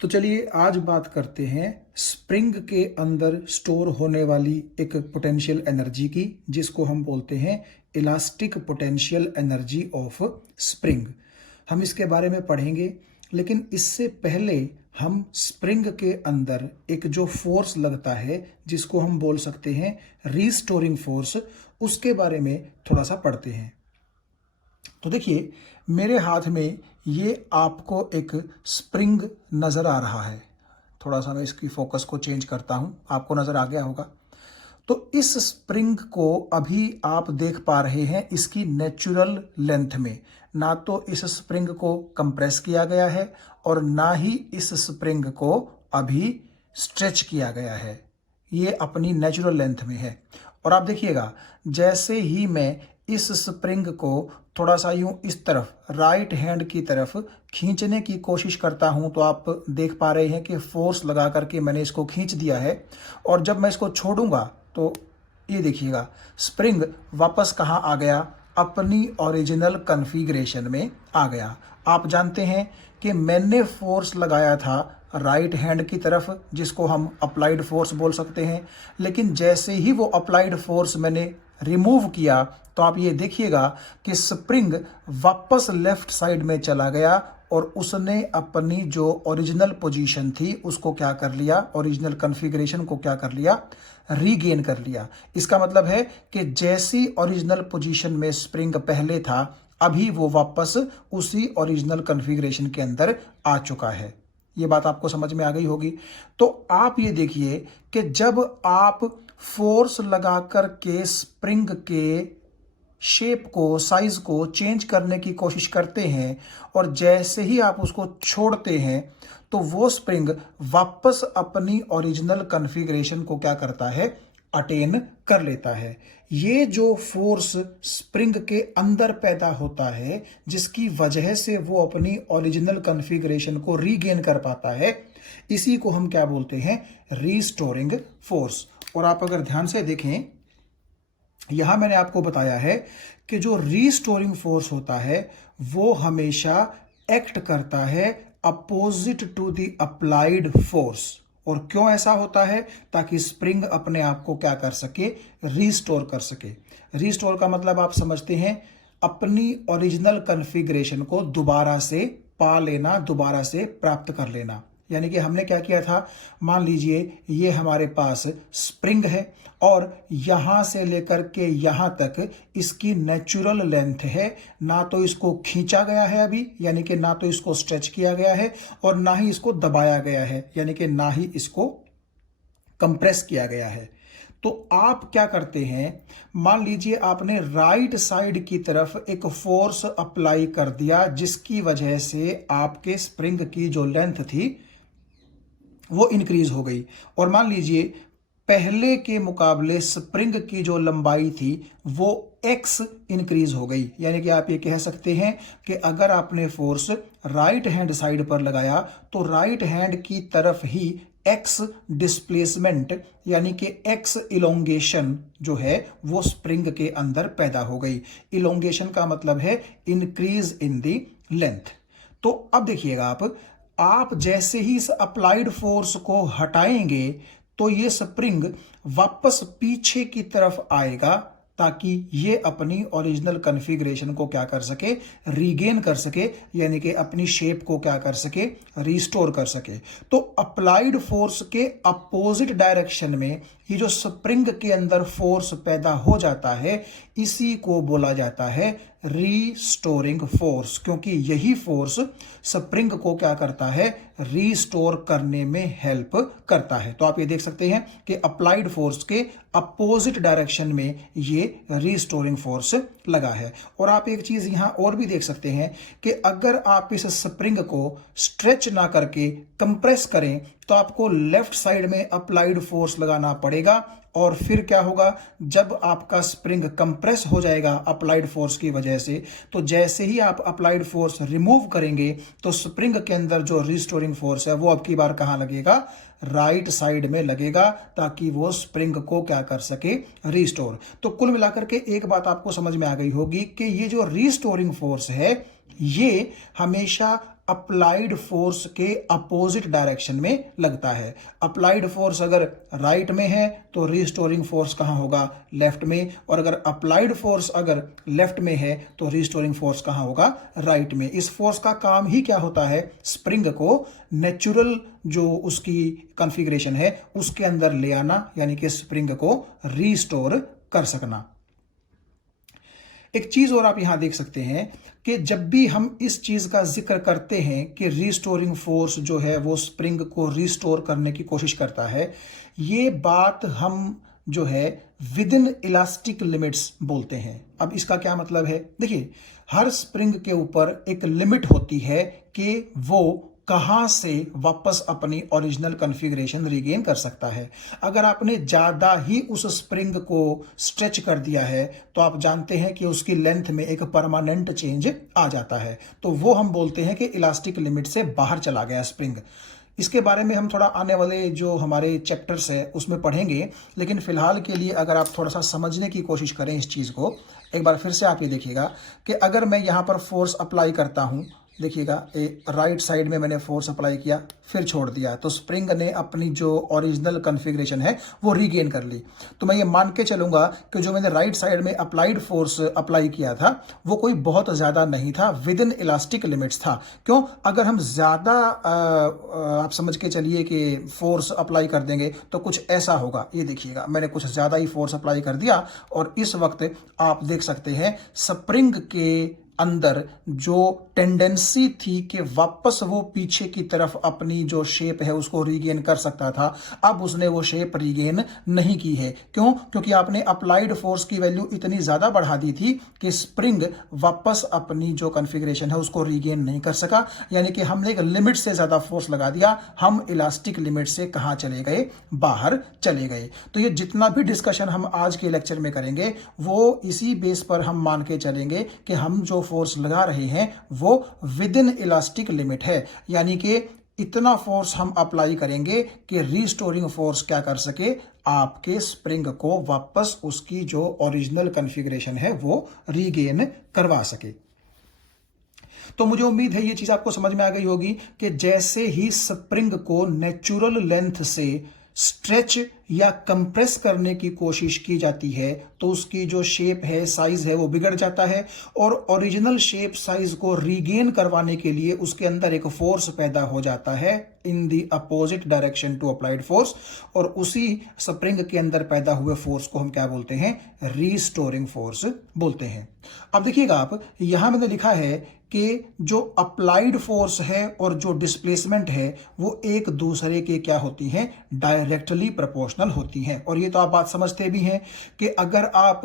तो चलिए आज बात करते हैं स्प्रिंग के अंदर स्टोर होने वाली एक पोटेंशियल एनर्जी की, जिसको हम बोलते हैं elastic potential energy of spring. हम इसके बारे में पढ़ेंगे, लेकिन इससे पहले हम स्प्रिंग के अंदर एक जो फोर्स लगता है जिसको हम बोल सकते हैं रीस्टोरिंग फोर्स, उसके बारे में थोड़ा सा पढ़ते हैं। तो देखिए, मेरे हाथ में ये आपको एक स्प्रिंग नज़र आ रहा है। थोड़ा सा मैं इसकी फोकस को चेंज करता हूँ, आपको नज़र आ गया होगा। तो इस स्प्रिंग को अभी आप देख पा रहे हैं इसकी नेचुरल लेंथ में। ना तो इस स्प्रिंग को कंप्रेस किया गया है और ना ही इस स्प्रिंग को अभी स्ट्रेच किया गया है। ये अपनी नेचुरल लेंथ में है। और आप देखिएगा, जैसे ही मैं इस स्प्रिंग को थोड़ा सा यूं इस तरफ राइट हैंड की तरफ खींचने की कोशिश करता हूं, तो आप देख पा रहे हैं कि फोर्स लगा करके मैंने इसको खींच दिया है। और जब मैं इसको छोड़ूंगा तो ये देखिएगा, स्प्रिंग वापस कहाँ आ गया? अपनी ओरिजिनल कॉन्फ़िगरेशन में आ गया। आप जानते हैं कि मैंने फोर्स लगाया था राइट हैंड की तरफ, जिसको हम अप्लाइड फोर्स बोल सकते हैं। लेकिन जैसे ही वो अप्लाइड फोर्स मैंने रिमूव किया, तो आप ये देखिएगा कि स्प्रिंग वापस लेफ्ट साइड में चला गया और उसने अपनी जो ओरिजिनल पोजीशन थी उसको क्या कर लिया? ओरिजिनल कॉन्फ़िगरेशन को क्या कर लिया? रीगेन कर लिया। इसका मतलब है कि जैसी ओरिजिनल पोजीशन में स्प्रिंग पहले था, अभी वो वापस उसी ओरिजिनल कॉन्फ़िगरेशन के अंदर आ चुका है। ये बात आपको समझ में आ गई होगी। तो आप ये देखिए कि जब आप फोर्स लगा कर के स्प्रिंग के शेप को, साइज को चेंज करने की कोशिश करते हैं और जैसे ही आप उसको छोड़ते हैं, तो वो स्प्रिंग वापस अपनी ओरिजिनल कॉन्फ़िगरेशन को क्या करता है? अटेन कर लेता है। ये जो फोर्स स्प्रिंग के अंदर पैदा होता है, जिसकी वजह से वो अपनी ओरिजिनल कॉन्फ़िगरेशन को रीगेन कर पाता है, इसी को हम क्या बोलते हैं? Restoring force. और आप अगर ध्यान से देखें, यहां मैंने आपको बताया है कि जो रीस्टोरिंग फोर्स होता है वो हमेशा एक्ट करता है opposite to the applied force. और क्यों ऐसा होता है? ताकि स्प्रिंग अपने आप को क्या कर सके? रीस्टोर कर सके। रीस्टोर का मतलब आप समझते हैं, अपनी ओरिजिनल कॉन्फ़िगरेशन को दोबारा से पा लेना, दोबारा से प्राप्त कर लेना। यानी कि हमने क्या किया था, मान लीजिए ये हमारे पास स्प्रिंग है और यहां से लेकर के यहां तक इसकी नेचुरल लेंथ है। ना तो इसको खींचा गया है अभी, यानी कि ना तो इसको स्ट्रेच किया गया है और ना ही इसको दबाया गया है, यानी कि ना ही इसको कंप्रेस किया गया है। तो आप क्या करते हैं, मान लीजिए आपने राइट साइड की तरफ एक फोर्स अप्लाई कर दिया, जिसकी वजह से आपके स्प्रिंग की जो लेंथ थी वो इंक्रीज हो गई। और मान लीजिए पहले के मुकाबले स्प्रिंग की जो लंबाई थी वो x इंक्रीज हो गई। यानी कि आप ये कह सकते हैं कि अगर आपने फोर्स राइट हैंड साइड पर लगाया, तो राइट हैंड की तरफ ही x डिस्प्लेसमेंट, यानी कि x इलोंगेशन जो है वो स्प्रिंग के अंदर पैदा हो गई। इलोंगेशन का मतलब है इंक्रीज इन दी लेंथ। तो अब देखिएगा, आप जैसे ही इस अप्लाइड फोर्स को हटाएंगे, तो ये स्प्रिंग वापस पीछे की तरफ आएगा, ताकि ये अपनी ओरिजिनल कॉन्फ़िगरेशन को क्या कर सके? रीगेन कर सके, यानी कि अपनी शेप को क्या कर सके? रिस्टोर कर सके। तो अप्लाइड फोर्स के अपोजिट डायरेक्शन में ये जो स्प्रिंग के अंदर फोर्स पैदा हो जाता है, इसी को बोला जाता है रीस्टोरिंग फोर्स, क्योंकि यही फोर्स स्प्रिंग को क्या करता है? रीस्टोर करने में हेल्प करता है। तो आप ये देख सकते हैं कि अप्लाइड फोर्स के अपोजिट डायरेक्शन में ये रीस्टोरिंग फोर्स लगा है। और आप एक चीज यहां और भी देख सकते हैं कि अगर आप इस स्प्रिंग को स्ट्रेच ना करके कंप्रेस करें, तो आपको लेफ्ट साइड में अप्लाइड फोर्स लगाना पड़ेगा। और फिर क्या होगा, जब आपका स्प्रिंग कंप्रेस हो जाएगा अप्लाइड फोर्स की वजह से, तो जैसे ही आप अप्लाइड फोर्स रिमूव करेंगे, तो स्प्रिंग के अंदर जो रिस्टोरिंग फोर्स है वो अब की बार कहां लगेगा? राइट साइड में लगेगा, ताकि वो स्प्रिंग को क्या कर सके? रिस्टोर। तो कुल मिलाकर के एक बात आपको समझ में आ गई होगी कि ये जो रिस्टोरिंग फोर्स है, ये हमेशा अप्लाइड फोर्स के अपोजिट डायरेक्शन में लगता है। अप्लाइड फोर्स अगर राइट में है तो रिस्टोरिंग फोर्स कहाँ होगा? लेफ्ट में। और अगर अप्लाइड फोर्स अगर लेफ्ट में है तो रिस्टोरिंग फोर्स कहाँ होगा? राइट में। इस फोर्स का काम ही क्या होता है? स्प्रिंग को नेचुरल जो उसकी कॉन्फ़िगरेशन है उसके अंदर ले आना, यानी कि स्प्रिंग को रिस्टोर कर सकना। एक चीज और आप यहां देख सकते हैं कि जब भी हम इस चीज का जिक्र करते हैं कि रिस्टोरिंग फोर्स जो है वो स्प्रिंग को रिस्टोर करने की कोशिश करता है, ये बात हम जो है विद इन इलास्टिक लिमिट्स बोलते हैं। अब इसका क्या मतलब है? देखिए, हर स्प्रिंग के ऊपर एक लिमिट होती है कि वो कहां से वापस अपनी ओरिजिनल कॉन्फ़िगरेशन रिगेन कर सकता है। अगर आपने ज्यादा ही उस स्प्रिंग को स्ट्रेच कर दिया है तो आप जानते हैं कि उसकी लेंथ में एक परमानेंट चेंज आ जाता है, तो वो हम बोलते हैं कि इलास्टिक लिमिट से बाहर चला गया स्प्रिंग। इसके बारे में हम थोड़ा आने वाले जो हमारे चैप्टर्स है उसमें पढ़ेंगे, लेकिन फिलहाल के लिए अगर आप थोड़ा सा समझने की कोशिश करें इस चीज को, एक बार फिर से आप ये देखिएगा कि अगर मैं यहां पर फोर्स अप्लाई करता हूं, देखिएगा राइट साइड में मैंने फोर्स अप्लाई किया फिर छोड़ दिया, तो स्प्रिंग ने अपनी जो ओरिजिनल कॉन्फ़िगरेशन है वो रीगेन कर ली। तो मैं ये मान के चलूंगा कि जो मैंने राइट साइड में अप्लाइड फोर्स अप्लाई किया था वो कोई बहुत ज़्यादा नहीं था, विद इन इलास्टिक लिमिट्स था। क्यों? अगर हम ज़्यादा आप समझ के चलिए कि फोर्स अप्लाई कर देंगे तो कुछ ऐसा होगा। ये देखिएगा, मैंने कुछ ज़्यादा ही फोर्स अप्लाई कर दिया और इस वक्त आप देख सकते हैं स्प्रिंग के अंदर जो टेंडेंसी थी कि वापस वो पीछे की तरफ अपनी जो शेप है उसको रीगेन कर सकता था, अब उसने वो शेप रीगेन नहीं की है। क्यों? क्योंकि आपने अप्लाइड फोर्स की वैल्यू इतनी ज्यादा बढ़ा दी थी कि स्प्रिंग वापस अपनी जो कॉन्फ़िगरेशन है उसको रीगेन नहीं कर सका। यानी कि हमने एक लिमिट से ज्यादा फोर्स लगा दिया, हम इलास्टिक लिमिट से कहां चले गए? बाहर चले गए। तो ये जितना भी डिस्कशन हम आज के लेक्चर में करेंगे वो इसी बेस पर हम मान के चलेंगे कि हम जो फोर्स लगा रहे हैं वो विद इन इलास्टिक लिमिट है, यानी कि इतना फोर्स हम अप्लाई करेंगे कि रिस्टोरिंग फोर्स क्या कर सके? आपके स्प्रिंग को वापस उसकी जो ओरिजिनल कॉन्फ़िगरेशन है वो रीगेन करवा सके। तो मुझे उम्मीद है ये चीज आपको समझ में आ गई होगी कि जैसे ही स्प्रिंग को नेचुरल लेंथ से स्ट्रेच या कंप्रेस करने की कोशिश की जाती है तो उसकी जो शेप है, साइज है, वो बिगड़ जाता है और ओरिजिनल शेप साइज को रीगेन करवाने के लिए उसके अंदर एक फोर्स पैदा हो जाता है in the opposite direction to applied force, और उसी स्प्रिंग के अंदर पैदा हुए फोर्स को हम क्या बोलते हैं? रीस्टोरिंग फोर्स बोलते हैं। अब देखिएगा आप, यहां मैंने लिखा है कि जो अप्लाइड फोर्स है और जो डिस्प्लेसमेंट है वो एक दूसरे के क्या होती हैं? डायरेक्टली प्रोपोर्शनल होती हैं। और ये तो आप बात समझते भी हैं कि अगर आप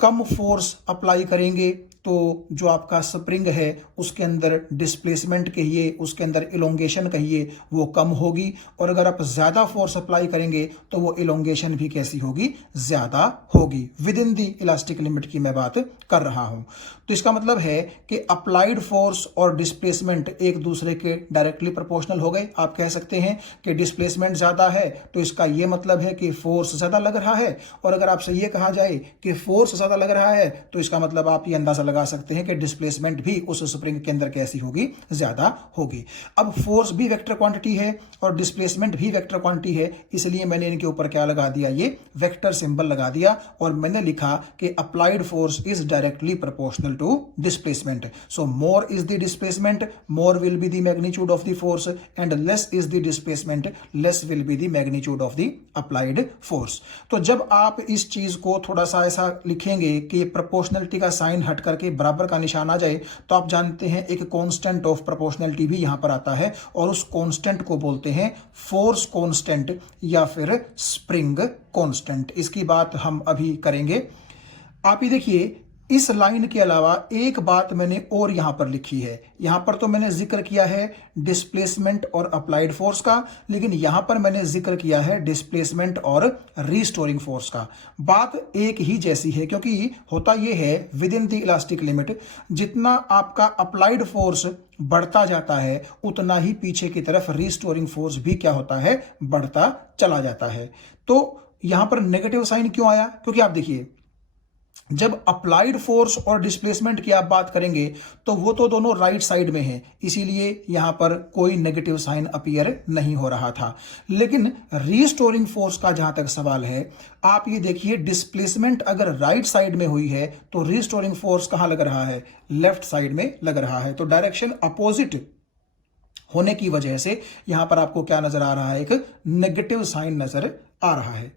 कम फोर्स अप्लाई करेंगे तो जो आपका स्प्रिंग है उसके अंदर डिस्प्लेसमेंट कहिए, उसके अंदर इलोंगेशन कहिए, वो कम होगी, और अगर आप ज्यादा फोर्स अप्लाई करेंगे तो वो इलोंगेशन भी कैसी होगी? ज्यादा होगी। With in the elastic limit की मैं बात कर रहा हूं। तो इसका मतलब है कि अप्लाइड फोर्स और डिस्प्लेसमेंट एक दूसरे के डायरेक्टली प्रोपोर्शनल हो गए। आप कह सकते हैं कि डिस्प्लेसमेंट ज्यादा है तो इसका यह मतलब है कि फोर्स ज्यादा लग रहा है, और अगर आपसे यह कहा जाए कि फोर्स ज्यादा लग रहा है तो इसका मतलब आप ये अंदाजा लगा सकते हैं कि डिस्प्लेसमेंट भी उस स्प्रिंग के अंदर कैसी होगी? ज्यादा होगी। अब फोर्स भी वेक्टर क्वांटिटी है और डिस्प्लेसमेंट भी वेक्टर क्वांटिटी है, इसलिए मैंने इनके ऊपर क्या लगा दिया? ये वेक्टर सिंबल लगा दिया और मैंने लिखा कि applied force is directly proportional to displacement. So more is the displacement, more will be the magnitude of the force, and less is the displacement, less will be the magnitude of the applied force. तो जब आप इस चीज को थोड़ा सा ऐसा लिखेंगे कि प्रोपोर्शनलिटी का साइन हट करके बराबर का निशान आ जाए तो आप जानते हैं एक कांस्टेंट ऑफ प्रोपोर्शनलिटी भी यहां पर आता है, और उस कांस्टेंट को बोलते हैं फोर्स कांस्टेंट या फिर स्प्रिंग कांस्टेंट। इसकी बात हम अभी करेंगे। आप ये देखिए, इस लाइन के अलावा एक बात मैंने और यहां पर लिखी है। यहां पर तो मैंने जिक्र किया है डिस्प्लेसमेंट और अप्लाइड फोर्स का, लेकिन यहां पर मैंने जिक्र किया है डिस्प्लेसमेंट और रिस्टोरिंग फोर्स का। बात एक ही जैसी है, क्योंकि होता यह है with in the elastic limit जितना आपका अप्लाइड फोर्स बढ़ता जाता है उतना ही पीछे की तरफ रिस्टोरिंग फोर्स भी क्या होता है? बढ़ता चला जाता है। तो यहां पर नेगेटिव साइन क्यों आया? क्योंकि आप देखिए, जब अप्लाइड फोर्स और डिस्प्लेसमेंट की आप बात करेंगे तो वो तो दोनों राइट साइड में हैं, इसीलिए यहां पर कोई नेगेटिव साइन अपीयर नहीं हो रहा था। लेकिन रीस्टोरिंग फोर्स का जहां तक सवाल है, आप ये देखिए डिस्प्लेसमेंट अगर राइट साइड में हुई है तो रीस्टोरिंग फोर्स कहां लग रहा है, लेफ्ट साइड में लग रहा है। तो डायरेक्शन अपोजिट होने की वजह से यहां पर आपको क्या नजर आ रहा है, एक नेगेटिव साइन नजर आ रहा है।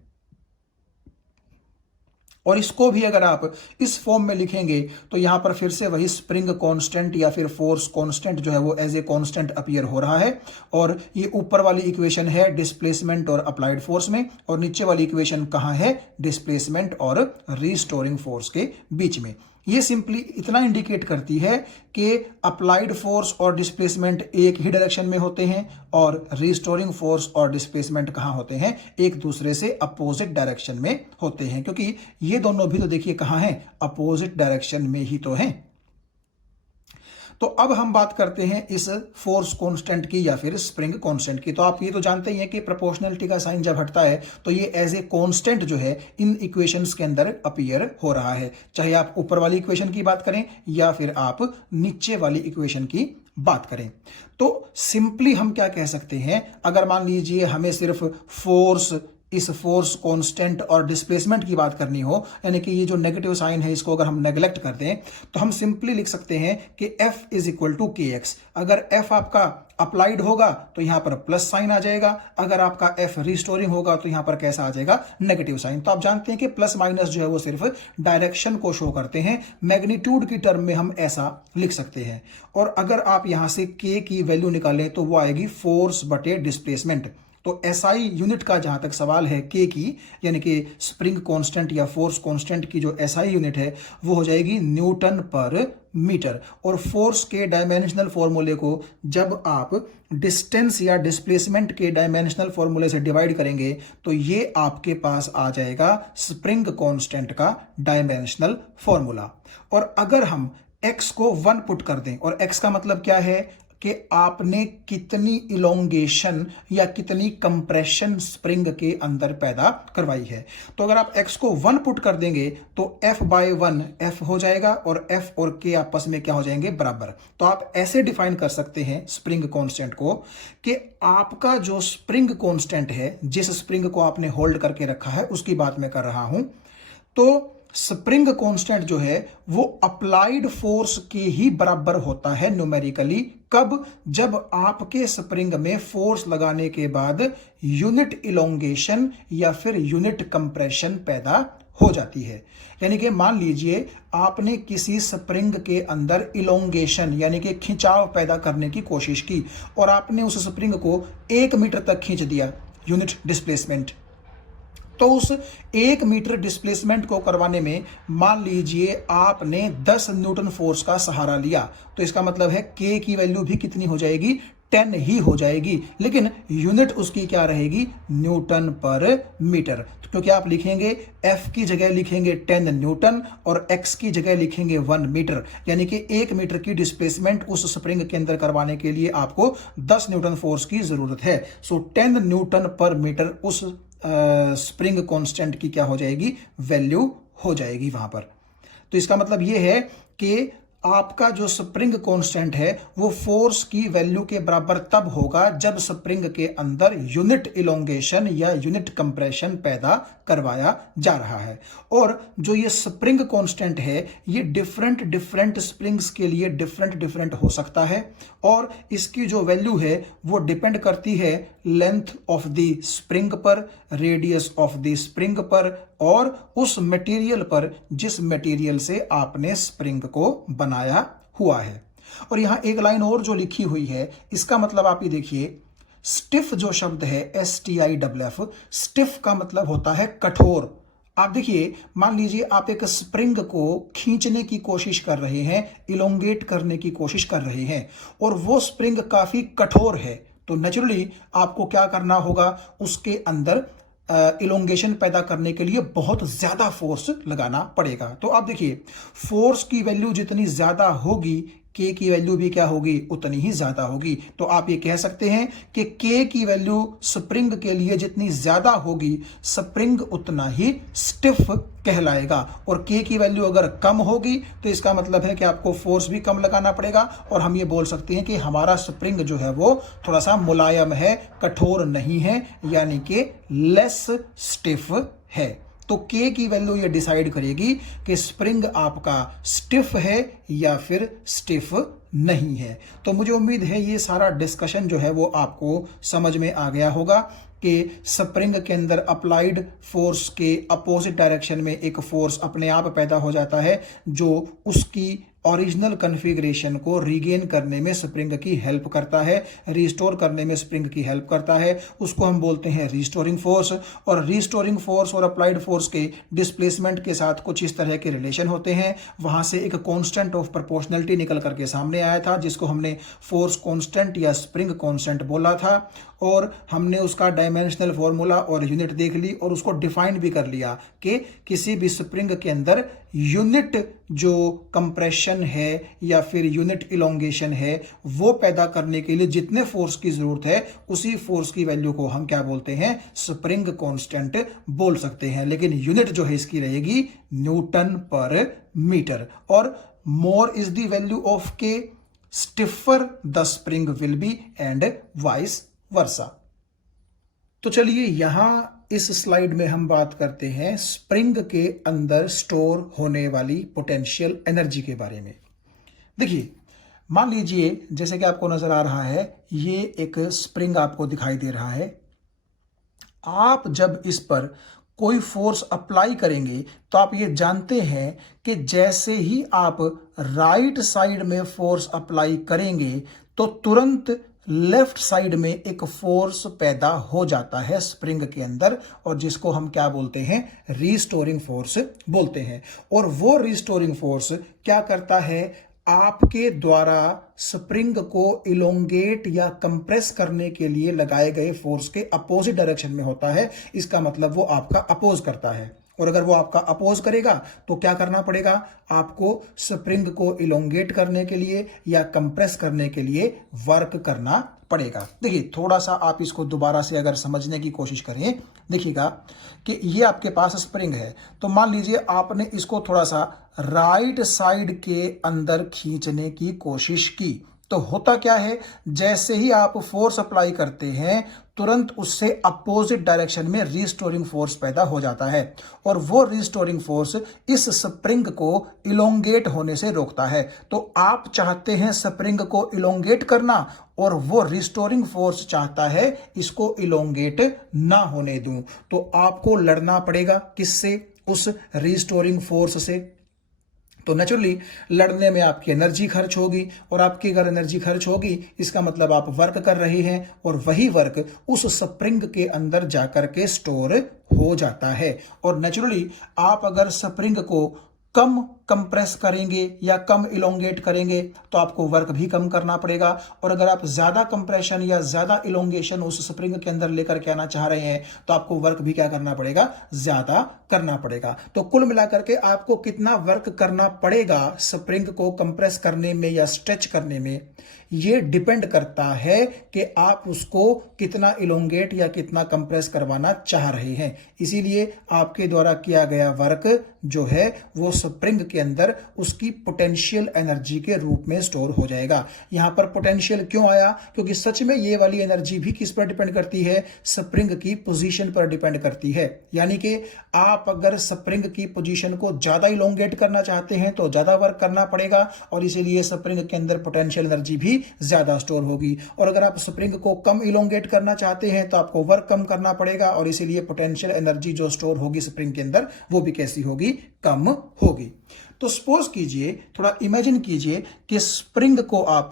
और इसको भी अगर आप इस फॉर्म में लिखेंगे तो यहां पर फिर से वही स्प्रिंग कांस्टेंट या फिर फोर्स कांस्टेंट जो है वो एज ए कांस्टेंट अपीयर हो रहा है। और ये ऊपर वाली इक्वेशन है डिस्प्लेसमेंट और अप्लाइड फोर्स में, और नीचे वाली इक्वेशन कहां है, डिस्प्लेसमेंट और रीस्टोरिंग फोर्स के बीच में। ये सिंपली इतना इंडिकेट करती है कि अप्लाइड फोर्स और डिस्प्लेसमेंट एक ही डायरेक्शन में होते हैं और रिस्टोरिंग फोर्स और डिस्प्लेसमेंट कहां होते हैं, एक दूसरे से अपोजिट डायरेक्शन में होते हैं, क्योंकि ये दोनों भी तो देखिए कहां हैं, अपोजिट डायरेक्शन में ही तो हैं। तो अब हम बात करते हैं इस फोर्स कांस्टेंट की या फिर स्प्रिंग कांस्टेंट की। तो आप ये तो जानते ही हैं कि प्रोपोर्शनलिटी का साइन जब हटता है तो ये एज ए कांस्टेंट जो है इन इक्वेशंस के अंदर अपीयर हो रहा है, चाहे आप ऊपर वाली इक्वेशन की बात करें या फिर आप नीचे वाली इक्वेशन की बात करें। तो सिंपली हम क्या कह सकते हैं, अगर मान लीजिए हमें सिर्फ फोर्स, इस फोर्स कांस्टेंट और डिस्प्लेसमेंट की बात करनी हो, यानी कि ये जो नेगेटिव साइन है इसको अगर हम नेग्लेक्ट कर दें तो हम सिंपली लिख सकते हैं कि F इज इक्वल टू के एक्स। अगर F आपका अप्लाइड होगा तो यहां पर प्लस साइन आ जाएगा, अगर आपका F रिस्टोरिंग होगा तो यहां पर कैसा आ जाएगा, नेगेटिव साइन। तो आप जानते हैं कि प्लस माइनस जो है वो सिर्फ डायरेक्शन को शो करते हैं, मैग्नीट्यूड की टर्म में हम ऐसा लिख सकते हैं। और अगर आप यहां से K की वैल्यू निकालें तो वो आएगी फोर्स बटे डिस्प्लेसमेंट। तो एसआई यूनिट का जहां तक सवाल है के की, यानी कि स्प्रिंग कांस्टेंट या फोर्स कांस्टेंट की जो एसआई यूनिट है वो हो जाएगी न्यूटन पर मीटर। और फोर्स के डायमेंशनल फॉर्मूले को जब आप डिस्टेंस या डिस्प्लेसमेंट के डायमेंशनल फॉर्मूले से डिवाइड करेंगे तो ये आपके पास आ जाएगा स्प्रिंग कांस्टेंट का डायमेंशनल फॉर्मूला। और अगर हम x को 1 पुट कर दें, और x का मतलब क्या है कि आपने कितनी इलोंगेशन या कितनी कंप्रेशन स्प्रिंग के अंदर पैदा करवाई है। तो अगर आप x को 1 पुट कर देंगे तो F/1 F हो जाएगा और F और K आपस में क्या हो जाएंगे, बराबर। तो आप ऐसे डिफाइन कर सकते हैं स्प्रिंग कांस्टेंट को कि आपका जो स्प्रिंग कांस्टेंट है, जिस स्प्रिंग को आपने होल्ड करके रखा है उसकी बात मैं कर रहा हूं, तो स्प्रिंग कांस्टेंट जो है वो अप्लाइड फोर्स के ही बराबर होता है न्यूमेरिकली। कब, जब आपके स्प्रिंग में फोर्स लगाने के बाद यूनिट इलोंगेशन या फिर यूनिट कंप्रेशन पैदा हो जाती है। यानी कि मान लीजिए आपने किसी स्प्रिंग के अंदर इलोंगेशन यानी कि खिंचाव पैदा करने की कोशिश की और आपने उस स्प्रिंग को 1 मीटर तक खींच दिया, यूनिट डिस्प्लेसमेंट। तो उस 1 मीटर डिस्प्लेसमेंट को करवाने में मान लीजिए आपने 10 न्यूटन फोर्स का सहारा लिया, तो इसका मतलब है K की वैल्यू भी कितनी हो जाएगी, 10 ही हो जाएगी, लेकिन यूनिट उसकी क्या रहेगी, न्यूटन पर मीटर। क्योंकि आप लिखेंगे F की जगह लिखेंगे 10 न्यूटन और X की जगह लिखेंगे 1 मीटर, यानी कि 1 मीटर की डिस्प्लेसमेंट उस स्प्रिंग के अंदर करवाने के लिए आपको 10 न्यूटन फोर्स की जरूरत है। सो 10 न्यूटन पर मीटर उस स्प्रिंग कांस्टेंट की क्या हो जाएगी, वैल्यू हो जाएगी वहां पर। तो इसका मतलब यह है कि आपका जो स्प्रिंग कांस्टेंट है वो फोर्स की वैल्यू के बराबर तब होगा जब स्प्रिंग के अंदर यूनिट इलोंगेशन या यूनिट कंप्रेशन पैदा करवाया जा रहा है। और जो ये स्प्रिंग कांस्टेंट है ये डिफरेंट स्प्रिंग्स के लिए डिफरेंट हो सकता है, और इसकी जो वैल्यू है वो डिपेंड करती है लेंथ ऑफ द स्प्रिंग पर, रेडियस ऑफ द स्प्रिंग पर, और उस मटेरियल पर जिस मटेरियल से आपने स्प्रिंग को बनाया हुआ है। और यहां एक लाइन और जो लिखी हुई है इसका मतलब आप ये देखिए, स्टिफ जो शब्द है STIFF, स्टिफ का मतलब होता है कठोर। आप देखिए, मान लीजिए आप एक स्प्रिंग को खींचने की कोशिश कर रहे हैं, इलोंगेट करने की कोशिश कर रहे हैं, और वो स्प्रिंग काफी कठोर है, तो नेचुरली आपको क्या करना होगा, उसके अंदर इलोंगेशन पैदा करने के लिए बहुत ज्यादा फोर्स लगाना पड़ेगा। तो आप देखिए, फोर्स की वैल्यू जितनी ज्यादा होगी K की वैल्यू भी क्या होगी, उतनी ही ज्यादा होगी। तो आप ये कह सकते हैं कि K की वैल्यू स्प्रिंग के लिए जितनी ज्यादा होगी, स्प्रिंग उतना ही स्टिफ कहलाएगा। और K की वैल्यू अगर कम होगी तो इसका मतलब है कि आपको फोर्स भी कम लगाना पड़ेगा, और हम ये बोल सकते हैं कि हमारा स्प्रिंग जो है वो थोड़ा सा मुलायम है, कठोर नहीं है, यानी कि लेस स्टिफ है। तो K की वैल्यू ये डिसाइड करेगी कि स्प्रिंग आपका स्टिफ है या फिर स्टिफ नहीं है। तो मुझे उम्मीद है ये सारा डिस्कशन जो है वो आपको समझ में आ गया होगा कि स्प्रिंग के अंदर अप्लाइड फोर्स के अपोजिट डायरेक्शन में एक फोर्स अपने आप पैदा हो जाता है, जो उसकी ओरिजिनल कन्फिग्रेशन को रीगेन करने में स्प्रिंग की हेल्प करता है, रिस्टोर करने में स्प्रिंग की हेल्प करता है। उसको हम बोलते हैं रिस्टोरिंग फोर्स। और रिस्टोरिंग फोर्स और अप्लाइड फोर्स के डिस्प्लेसमेंट के साथ कुछ इस तरह के रिलेशन होते हैं। वहां से एक कांस्टेंट ऑफ प्रोपोर्शनलिटी निकल करके सामने आया था, जिसको हमने फोर्स कांस्टेंट या स्प्रिंग कांस्टेंट बोला था, और हमने उसका डायमेंशनल फॉर्मूला और यूनिट देख ली और उसको डिफाइन भी कर लिया कि किसी भी स्प्रिंग के अंदर यूनिट जो कंप्रेशन है या फिर यूनिट इलोंगेशन है वो पैदा करने के लिए जितने फोर्स की जरूरत है, उसी फोर्स की वैल्यू को हम क्या बोलते हैं, स्प्रिंग कांस्टेंट बोल सकते हैं। लेकिन यूनिट जो है इसकी रहेगी न्यूटन पर मीटर। और more is the value of K, stiffer the spring will be, and vice versa. तो चलिए यहां इस स्लाइड में हम बात करते हैं स्प्रिंग के अंदर स्टोर होने वाली पोटेंशियल एनर्जी के बारे में। देखिए, मान लीजिए जैसे कि आपको नजर आ रहा है, ये एक स्प्रिंग आपको दिखाई दे रहा है। आप जब इस पर कोई फोर्स अप्लाई करेंगे तो आप ये जानते हैं कि जैसे ही आप राइट साइड में फोर्स अप्लाई करेंगे तो तुरंत लेफ्ट साइड में एक फोर्स पैदा हो जाता है स्प्रिंग के अंदर, और जिसको हम क्या बोलते हैं, रीस्टोरिंग फोर्स बोलते हैं। और वो रीस्टोरिंग फोर्स क्या करता है, आपके द्वारा स्प्रिंग को इलोंगेट या कंप्रेस करने के लिए लगाए गए फोर्स के अपोजिट डायरेक्शन में होता है। इसका मतलब वो आपका अपोज करता है, और अगर वो आपका अपोज करेगा तो क्या करना पड़ेगा, आपको स्प्रिंग को इलोंगेट करने के लिए या कंप्रेस करने के लिए वर्क करना पड़ेगा। देखिए, थोड़ा सा आप इसको दोबारा से अगर समझने की कोशिश करें, देखिएगा कि ये आपके पास स्प्रिंग है। तो मान लीजिए आपने इसको थोड़ा सा राइट साइड के अंदर खींचने की कोशिश की, तो होता क्या है, जैसे ही आप फोर्स अप्लाई करते हैं तुरंत उससे अपोजिट डायरेक्शन में रिस्टोरिंग फोर्स पैदा हो जाता है, और वो रिस्टोरिंग फोर्स इस स्प्रिंग को इलोंगेट होने से रोकता है। तो आप चाहते हैं स्प्रिंग को इलोंगेट करना, और वो रिस्टोरिंग फोर्स चाहता है इसको इलोंगेट ना होने दूं। तो आपको लड़ना पड़ेगा किससे, उस रिस्टोरिंग फोर्स से। तो नेचुरली लड़ने में आपकी एनर्जी खर्च होगी, और आपकी अगर एनर्जी खर्च होगी इसका मतलब आप वर्क कर रहे हैं, और वही वर्क उस स्प्रिंग के अंदर जाकर के स्टोर हो जाता है। और नेचुरली आप अगर स्प्रिंग को कम कंप्रेस करेंगे या कम इलोंगेट करेंगे तो आपको वर्क भी कम करना पड़ेगा, और अगर आप ज्यादा कंप्रेशन या ज्यादा इलोंगेशन उस स्प्रिंग के अंदर लेकर के आना चाह रहे हैं तो आपको वर्क भी क्या करना पड़ेगा, ज्यादा करना पड़ेगा। तो कुल मिलाकर के आपको कितना वर्क करना पड़ेगा स्प्रिंग को कंप्रेस करने में या स्ट्रेच करने में, ये डिपेंड करता है कि आप उसको कितना इलोंगेट या कितना कंप्रेस करवाना चाह रहे हैं। इसीलिए आपके द्वारा किया गया वर्क जो है वो स्प्रिंग के अंदर उसकी पोटेंशियल एनर्जी के रूप में स्टोर हो जाएगा। यहां पर पोटेंशियल क्यों आया, क्योंकि सच में ये वाली एनर्जी भी किस पर डिपेंड करती है, स्प्रिंग की पोजीशन पर डिपेंड करती है। यानी कि आप अगर स्प्रिंग की पोजीशन को ज्यादा इलोंगेट करना चाहते हैं तो ज्यादा वर्क करना पड़ेगा, और इसीलिए स्प्रिंग के अंदर पोटेंशियल एनर्जी भी ज्यादा स्टोर होगी। और अगर आप स्प्रिंग को कम इलोंगेट करना चाहते हैं तो आपको वर्क कम करना पड़ेगा, और इसीलिए पोटेंशियल एनर्जी जो स्टोर होगी स्प्रिंग के अंदर वो भी कैसी होगी, कम होगी। तो सपोज कीजिए, थोड़ा इमेजिन कीजिए कि स्प्रिंग को आप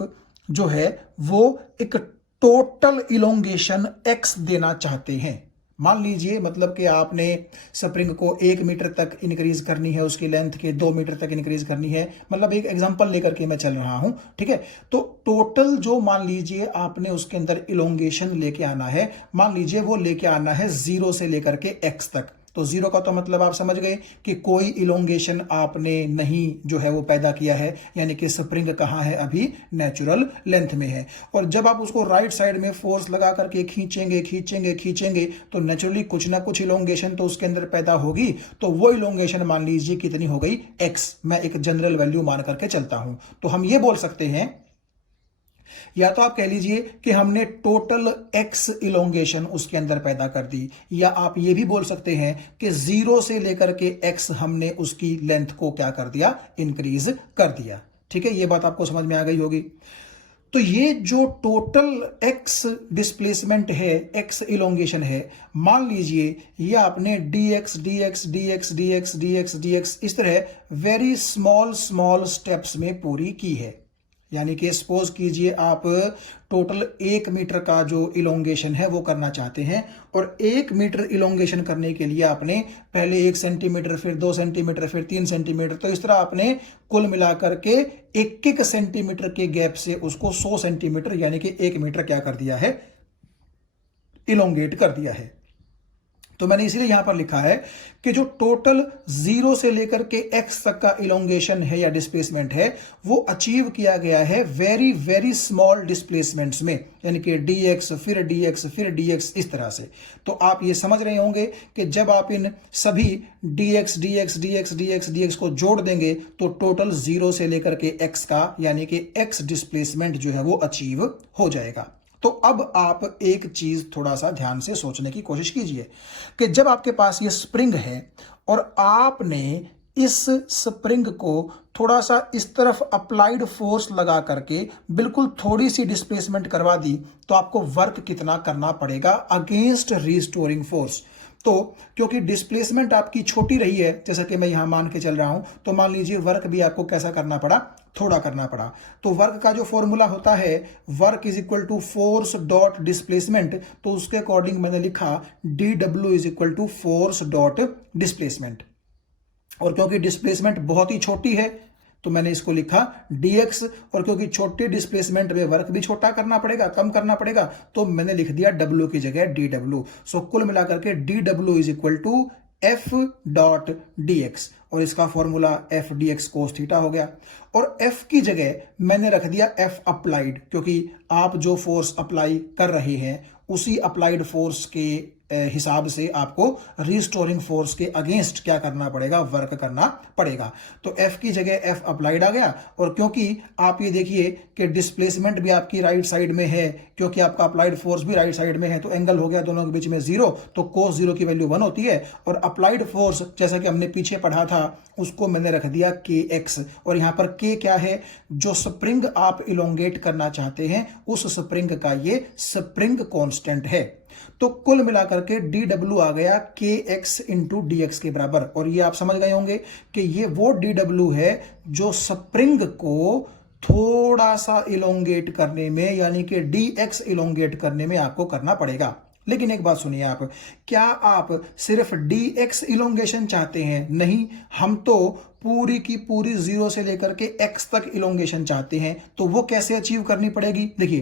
जो है वो एक टोटल इलोंगेशन x देना चाहते हैं। मान लीजिए मतलब कि आपने स्प्रिंग को 1 मीटर तक इंक्रीज करनी है, उसकी लेंथ के 2 मीटर तक इंक्रीज करनी है, मतलब एक एग्जांपल लेकर के मैं चल रहा हूं, ठीक है। तो टोटल जो मान लीजिए आपने उसके अंदर इलोंगेशन लेके आना है, मान लीजिए वो लेके आना है 0 से लेकर के x तक। तो जीरो का तो मतलब आप समझ गए कि कोई इलोंगेशन आपने नहीं जो है वो पैदा किया है, यानी कि स्प्रिंग कहाँ है, अभी नेचुरल लेंथ में है। और जब आप उसको राइट साइड में फोर्स लगा करके खींचेंगे खींचेंगे खींचेंगे तो नेचुरली कुछ ना कुछ इलोंगेशन तो उसके अंदर पैदा होगी। तो वो इलोंगेशन मान लीजिए कितनी हो गई, एक्स। मैं एक जनरल वैल्यू मान करके चलता हूं, तो हम ये बोल सकते हैं, या तो आप कह लीजिए कि हमने टोटल एक्स इलोंगेशन उसके अंदर पैदा कर दी, या आप ये भी बोल सकते हैं कि जीरो से लेकर के एक्स हमने उसकी लेंथ को क्या कर दिया, इंक्रीज कर दिया। ठीक है, ये बात आपको समझ में आ गई होगी। तो ये जो टोटल एक्स डिस्प्लेसमेंट है, एक्स इलोंगेशन है, मान लीजिए ये आपने dx dx dx dx dx dx इस तरह वेरी स्मॉल स्मॉल स्टेप्स में पूरी की है। यानी कि सपोज कीजिए आप टोटल 1 मीटर का जो इलोंगेशन है वो करना चाहते हैं, और 1 मीटर इलोंगेशन करने के लिए आपने पहले 1 सेंटीमीटर, फिर 2 सेंटीमीटर, फिर 3 सेंटीमीटर, तो इस तरह आपने कुल मिलाकर के 1-1 सेंटीमीटर के गैप से उसको 100 सेंटीमीटर यानी कि 1 मीटर क्या कर दिया है, इलोंगेट कर दिया है। तो मैंने इसीलिए यहां पर लिखा है कि जो टोटल जीरो से लेकर के एक्स तक का इलोंगेशन है या डिस्प्लेसमेंट है वो अचीव किया गया है वेरी वेरी स्मॉल डिस्प्लेसमेंट्स में, यानी कि dx फिर dx फिर dx इस तरह से। तो आप ये समझ रहे होंगे कि जब आप इन सभी dx dx dx dx dx को जोड़ देंगे तो टोटल जीरो से लेकर के x का यानी कि x डिस्प्लेसमेंट जो है वो अचीव हो जाएगा। तो अब आप एक चीज थोड़ा सा ध्यान से सोचने की कोशिश कीजिए कि जब आपके पास ये स्प्रिंग है और आपने इस स्प्रिंग को थोड़ा सा इस तरफ अप्लाइड फोर्स लगा करके बिल्कुल थोड़ी सी डिस्प्लेसमेंट करवा दी, तो आपको वर्क कितना करना पड़ेगा अगेंस्ट रीस्टोरिंग फोर्स। तो क्योंकि डिस्प्लेसमेंट आपकी छोटी रही है, जैसा कि मैं यहां मान के चल रहा हूं, तो मान लीजिए वर्क भी आपको कैसा करना पड़ा, थोड़ा करना पड़ा। तो वर्क का जो फॉर्मूला होता है work is equal to force dot displacement, तो उसके अकॉर्डिंग मैंने लिखा dw is equal to force dot displacement. और क्योंकि डिस्प्लेसमेंट बहुत ही छोटी है तो मैंने इसको लिखा dx, और क्योंकि छोटे डिस्प्लेसमेंट में वर्क भी छोटा करना पड़ेगा, कम करना पड़ेगा, तो मैंने लिख दिया w की जगह dw। सो कुल मिलाकर के dw is equal to f dot dx, और इसका formula f dx cos theta हो गया। और f की जगह मैंने रख दिया f अप्लाइड, क्योंकि आप जो फोर्स अप्लाई कर रहे हैं उसी अप्लाइड फोर्स के हिसाब से आपको रिस्टोरिंग फोर्स के अगेंस्ट क्या करना पड़ेगा, वर्क करना पड़ेगा। तो F की जगह F अप्लाइड आ गया। और क्योंकि आप ये देखिए कि डिस्प्लेसमेंट भी आपकी राइट साइड में है, क्योंकि आपका अप्लाइड फोर्स भी राइट साइड में है, तो एंगल हो गया दोनों के बीच में 0, तो कोस 0 की वैल्यू 1 होती है। और अप्लाइड फोर्स जैसा कि हमने पीछे पढ़ा था उसको मैंने रख दिया kx, और यहां पर k क्या है, जो स्प्रिंग आप इलोंगेट करना चाहते हैं उस स्प्रिंग का ये स्प्रिंग कांस्टेंट है। तो कुल मिलाकर के dw आ गया kx इंटू dx के बराबर। और ये आप समझ गए होंगे कि ये वो dw है जो स्प्रिंग को थोड़ा सा इलोंगेट करने में यानी कि dx इलोंगेट करने में आपको करना पड़ेगा। लेकिन एक बात सुनिए आप, क्या आप सिर्फ dx इलोंगेशन चाहते हैं? नहीं, हम तो पूरी की पूरी 0 से लेकर के x तक इलोंगेशन चाहते हैं। तो वो कैसे अचीव करनी पड़ेगी? देखिए,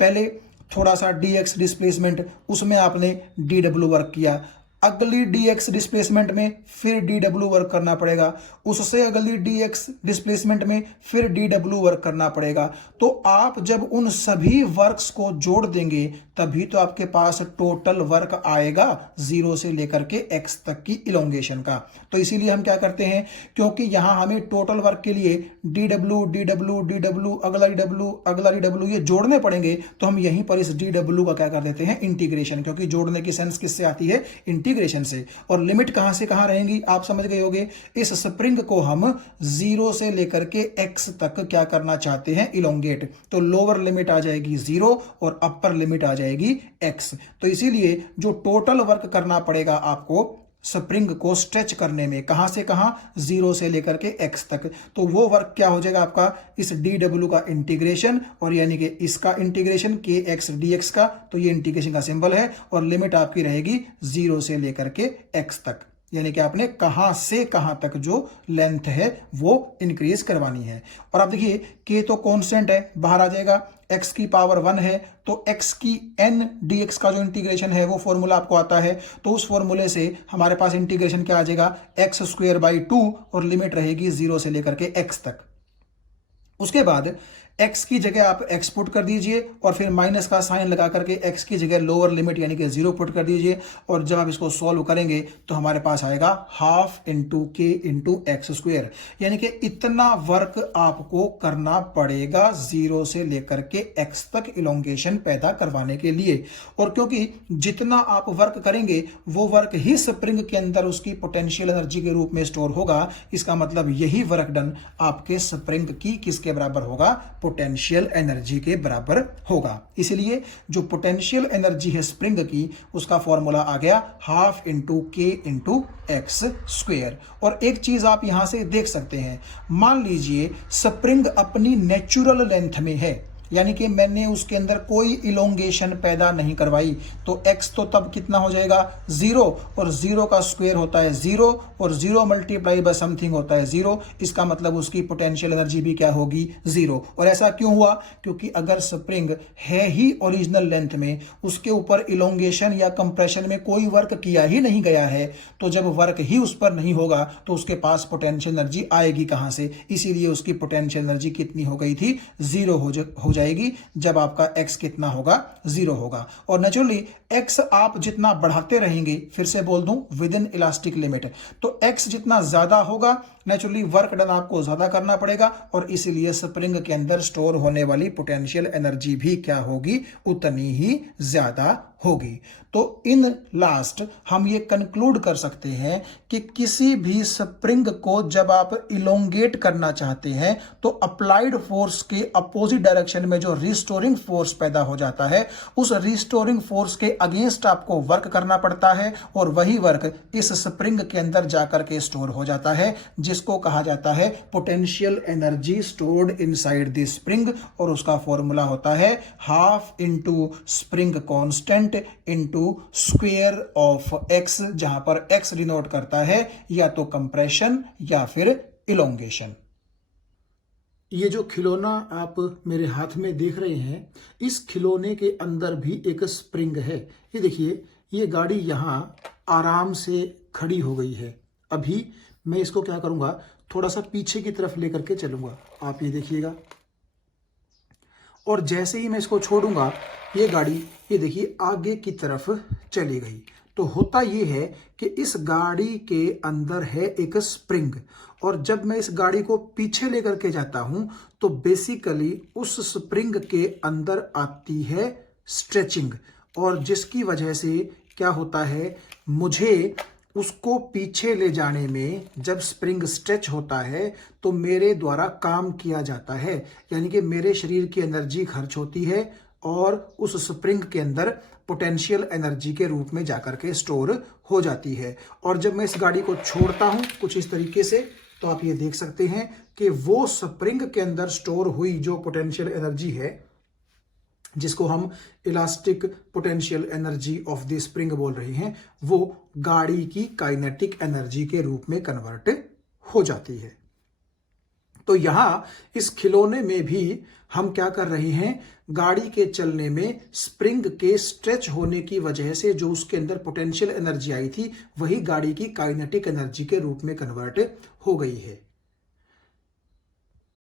पहले थोड़ा सा dx डिस्प्लेसमेंट, उसमें आपने dw वर्क किया, अगली dx डिस्प्लेसमेंट में फिर dw वर्क करना पड़ेगा, उससे अगली dx डिस्प्लेसमेंट में फिर dw वर्क करना पड़ेगा। तो आप जब उन सभी वर्क्स को जोड़ देंगे तभी तो आपके पास टोटल वर्क आएगा 0 से लेकर के x तक की इलोंगेशन का। तो इसीलिए हम क्या करते हैं, क्योंकि यहां हमें टोटल वर्क के लिए dw dw dw अगला dw अगला dw ये जोड़ने पड़ेंगे, तो हम यहीं पर इस dw का क्या कर देते हैं, इंटीग्रेशन, क्योंकि जोड़ने की सेंस किससे आती है, इंटीग्रेशन से। और लिमिट कहां से कहां रहेंगी आप समझ गए होंगे। इस स्प्रिंग को हम 0 से लेकर के x तक क्या करना चाहते हैं, इलोंगेट। तो लोअर लिमिट आ जाएगी 0 और अपर लिमिट आ जाएगी x। तो इसीलिए जो टोटल वर्क करना पड़ेगा आपको स्प्रिंग को स्ट्रेच करने में, कहां से कहां, 0 से लेकर के x तक, तो वो वर्क क्या हो जाएगा आपका, इस dw का इंटीग्रेशन, और यानी कि इसका इंटीग्रेशन kx dx का, तो ये इंटीग्रेशन का सिंबल है। और लिमिट आपकी रहेगी 0 से लेकर के x तक, यानी कि आपने कहां से कहां तक जो लेंथ है वो इंक्रीज करवानी है। और आप देखिए k तो कांस्टेंट है, बाहर आ जाएगा, x की पावर 1 है तो x की n dx का जो इंटीग्रेशन है वो फॉर्मूला आपको आता है, तो उस फॉर्मूले से हमारे पास इंटीग्रेशन क्या आ जाएगा, x स्क्वायर बाई 2 और लिमिट रहेगी 0 से लेकर के x तक। उसके बाद x की जगह आप x पुट कर दीजिए और फिर माइनस का साइन लगा करके x की जगह लोअर लिमिट यानी कि 0 पुट कर दीजिए, और जब आप इसको सॉल्व करेंगे तो हमारे पास आएगा हाफ इंटू के इंटू एक्स स्क्वायर, यानी कि इतना वर्क आपको करना पड़ेगा 0 से लेकर के x तक इलोंगेशन पैदा करवाने के लिए। और क्योंकि जितना आप वर्क करेंगे वो वर्क ही स्प्रिंग के अंदर उसकी पोटेंशियल एनर्जी के रूप में स्टोर होगा, इसका मतलब यही वर्क डन आपके स्प्रिंग की किसके बराबर होगा, पोटेंशियल एनर्जी के बराबर होगा। इसलिए जो पोटेंशियल एनर्जी है स्प्रिंग की उसका फॉर्मूला आ गया हाफ इंटू के इंटू एक्स स्क्वायर। और एक चीज आप यहां से देख सकते हैं, मान लीजिए स्प्रिंग अपनी नेचुरल लेंथ में है, यानी कि मैंने उसके अंदर कोई इलोंगेशन पैदा नहीं करवाई, तो x तो तब कितना हो जाएगा 0, और 0 का स्क्वायर होता है 0 और 0 मल्टीप्लाई बाय समथिंग होता है 0, इसका मतलब उसकी पोटेंशियल एनर्जी भी क्या होगी 0। और ऐसा क्यों हुआ, क्योंकि अगर स्प्रिंग है ही ओरिजिनल लेंथ में, उसके ऊपर इलोंगेशन या कंप्रेशन में कोई वर्क किया ही नहीं गया है, तो जब वर्क ही उस पर नहीं होगा तो उसके पास पोटेंशियल एनर्जी आएगी कहां से, इसीलिए उसकी पोटेंशियल एनर्जी कितनी हो गई थी 0 हो जाएगी जब आपका x कितना होगा 0 होगा। और नेचुरली x आप जितना बढ़ाते रहेंगे, फिर से बोल दूं विद इन इलास्टिक लिमिट, तो x जितना ज्यादा होगा नेचुरली वर्क डन आपको ज्यादा करना पड़ेगा, और इसीलिए स्प्रिंग के अंदर स्टोर होने वाली पोटेंशियल एनर्जी भी क्या होगी, उतनी ही ज्यादा होगी। तो इन लास्ट हम ये कंक्लूड कर सकते हैं कि किसी भी स्प्रिंग को जब आप इलोंगेट करना चाहते हैं तो अप्लाइड फोर्स के अपोजिट डायरेक्शन में जो रिस्टोरिंग फोर्स पैदा हो जाता है, उस रिस्टोरिंग फोर्स के अगेंस्ट आपको वर्क करना पड़ता है, और वही वर्क इस स्प्रिंग के अंदर जाकर के स्टोर हो जाता है, जिसको कहा जाता है potential energy stored inside the spring, और उसका फॉर्मूला होता है half into spring constant into square of x, जहां पर एक्स डिनोट करता है या तो कंप्रेशन या फिर इलोंगेशन। ये जो खिलौना आप मेरे हाथ में देख रहे हैं, इस खिलौने के अंदर भी एक स्प्रिंग है। ये देखिए, ये गाड़ी यहां आराम से खड़ी हो गई है। अभी मैं इसको क्या करूंगा, थोड़ा सा पीछे की तरफ लेकर के चलूंगा, आप ये देखिएगा, और जैसे ही मैं इसको छोड़ूंगा ये गाड़ी ये देखिए आगे की तरफ चली गई। तो होता ये है कि इस गाड़ी के अंदर है एक स्प्रिंग, और जब मैं इस गाड़ी को पीछे लेकर के जाता हूं तो बेसिकली उस स्प्रिंग के अंदर आती है स्ट्रेचिंग, और जिसकी वजह से क्या होता है, मुझे उसको पीछे ले जाने में जब स्प्रिंग स्ट्रेच होता है तो मेरे द्वारा काम किया जाता है, यानी कि मेरे शरीर की एनर्जी खर्च होती है और उस स्प्रिंग के अंदर पोटेंशियल एनर्जी के रूप में जाकर के स्टोर हो जाती है। और जब मैं इस गाड़ी को छोड़ता हूं कुछ इस तरीके से, तो आप ये देख सकते हैं कि वो स्प्रिंग के अंदर स्टोर हुई जो पोटेंशियल एनर्जी है, जिसको हम elastic potential energy of the spring बोल रहे हैं, वो गाड़ी की काइनेटिक एनर्जी के रूप में कन्वर्ट हो जाती है। तो यहां इस खिलौने में भी हम क्या कर रहे हैं, गाड़ी के चलने में स्प्रिंग के स्ट्रेच होने की वजह से जो उसके अंदर पोटेंशियल एनर्जी आई थी, वही गाड़ी की काइनेटिक एनर्जी के रूप में कन्वर्ट हो गई है।